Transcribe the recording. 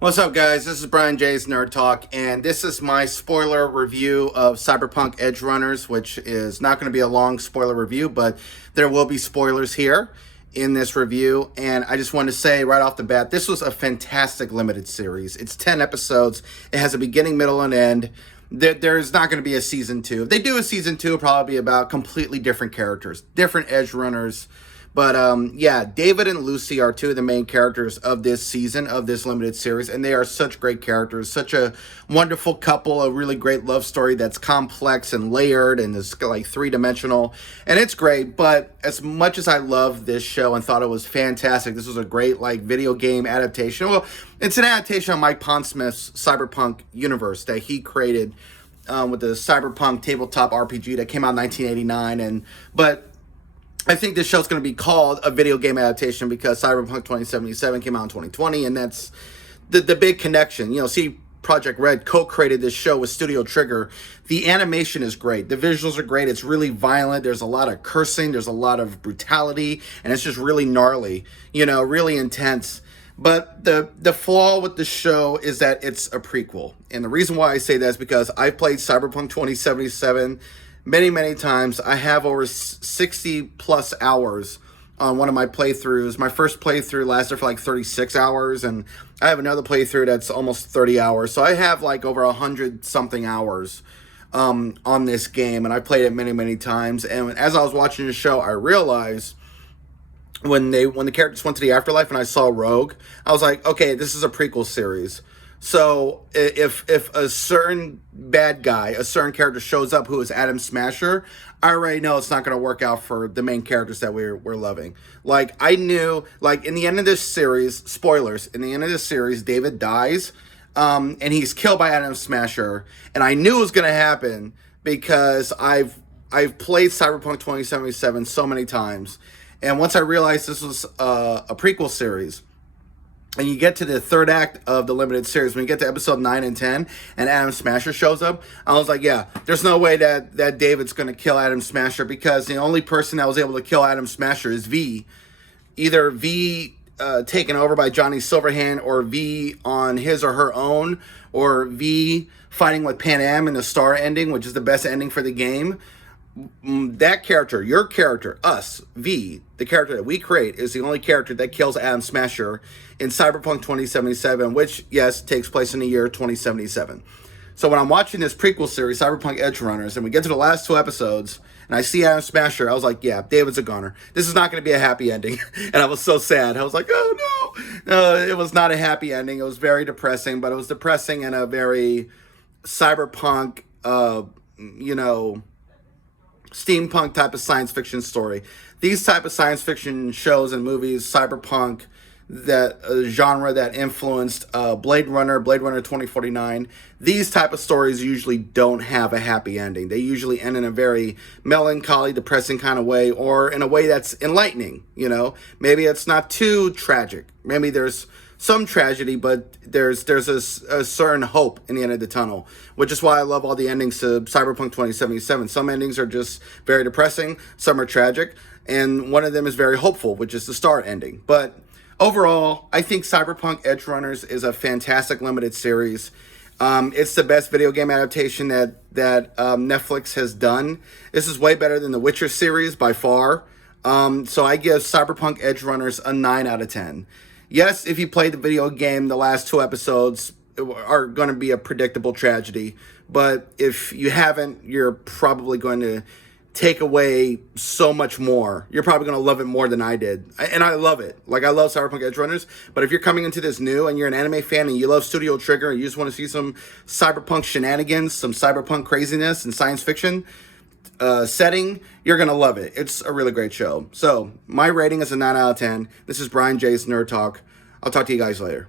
What's up, guys? This is Brian J's Nerd Talk, and this is my spoiler review of Cyberpunk Edgerunners, which is not going to be a long spoiler review, but there will be spoilers here in this review. And I just want to say right off the bat, this was a fantastic limited series. It's 10 episodes. It has a beginning, middle, and end. There's not going to be a season 2. If they do a season 2, it'll probably be about completely different characters, different Edgerunners. But yeah, David and Lucy are two of the main characters of this season, of this limited series, and they are such great characters, such a wonderful couple, a really great love story that's complex and layered and is like three-dimensional, and it's great. But as much as I love this show and thought it was fantastic, this was a great like video game adaptation. Well, it's an adaptation on Mike Pondsmith's Cyberpunk universe that he created with the Cyberpunk tabletop RPG that came out in 1989, but I think this show's going to be called a video game adaptation because Cyberpunk 2077 came out in 2020, and that's the big connection. You know, see, Project Red co-created this show with Studio Trigger. The animation is great. The visuals are great. It's really violent. There's a lot of cursing. There's a lot of brutality, and it's just really gnarly, you know, really intense. But the flaw with the show is that it's a prequel. And the reason why I say that is because I've played Cyberpunk 2077 many times. I have over 60 plus hours on one of my playthroughs. My first playthrough lasted for like 36 hours, and I have another playthrough that's almost 30 hours. So I have like over 100 something hours on this game, and I played it many times. And as I was watching the show, I realized when the characters went to the afterlife and I saw Rogue, I was like, okay, this is a prequel series. So if a certain bad guy, a certain character shows up who is Adam Smasher, I already know it's not going to work out for the main characters that we're loving. Like, I knew, like, in the end of this series, spoilers, in the end of this series, David dies, and he's killed by Adam Smasher, and I knew it was going to happen because I've played Cyberpunk 2077 so many times, and once I realized this was a prequel series, and you get to the third act of the limited series, when you get to episode 9 and 10, and Adam Smasher shows up, I was like, yeah, there's no way that David's going to kill Adam Smasher, because the only person that was able to kill Adam Smasher is V. Either V taken over by Johnny Silverhand, or V on his or her own, or V fighting with Pan Am in the star ending, which is the best ending for the game. That character, your character, us, V, the character that we create, is the only character that kills Adam Smasher in Cyberpunk 2077, which, yes, takes place in the year 2077. So when I'm watching this prequel series, Cyberpunk Edgerunners, and we get to the last 2 episodes, and I see Adam Smasher, I was like, yeah, David's a goner. This is not going to be a happy ending. And I was so sad. I was like, oh no. It was not a happy ending. It was very depressing, but it was depressing in a very cyberpunk, steampunk type of science fiction story. These type of science fiction shows and movies, cyberpunk, that genre that influenced Blade Runner 2049, these type of stories usually don't have a happy ending. They usually end in a very melancholy, depressing kind of way, or in a way that's enlightening, you know? Maybe it's not too tragic. Maybe there's some tragedy, but there's a certain hope in the end of the tunnel, which is why I love all the endings to Cyberpunk 2077. Some endings are just very depressing, some are tragic, and one of them is very hopeful, which is the star ending. But overall, I think Cyberpunk Edgerunners is a fantastic limited series. It's the best video game adaptation that Netflix has done. This is way better than the Witcher series by far. So I give Cyberpunk Edgerunners a 9 out of 10. Yes, if you played the video game, the last 2 episodes are going to be a predictable tragedy. But if you haven't, you're probably going to take away so much more. You're probably going to love it more than I did. And I love it. Like, I love Cyberpunk Edgerunners. But if you're coming into this new and you're an anime fan and you love Studio Trigger and you just want to see some cyberpunk shenanigans, some cyberpunk craziness and science fiction setting, you're going to love it. It's a really great show. So my rating is a 9 out of 10. This is Brian J's Nerd Talk. I'll talk to you guys later.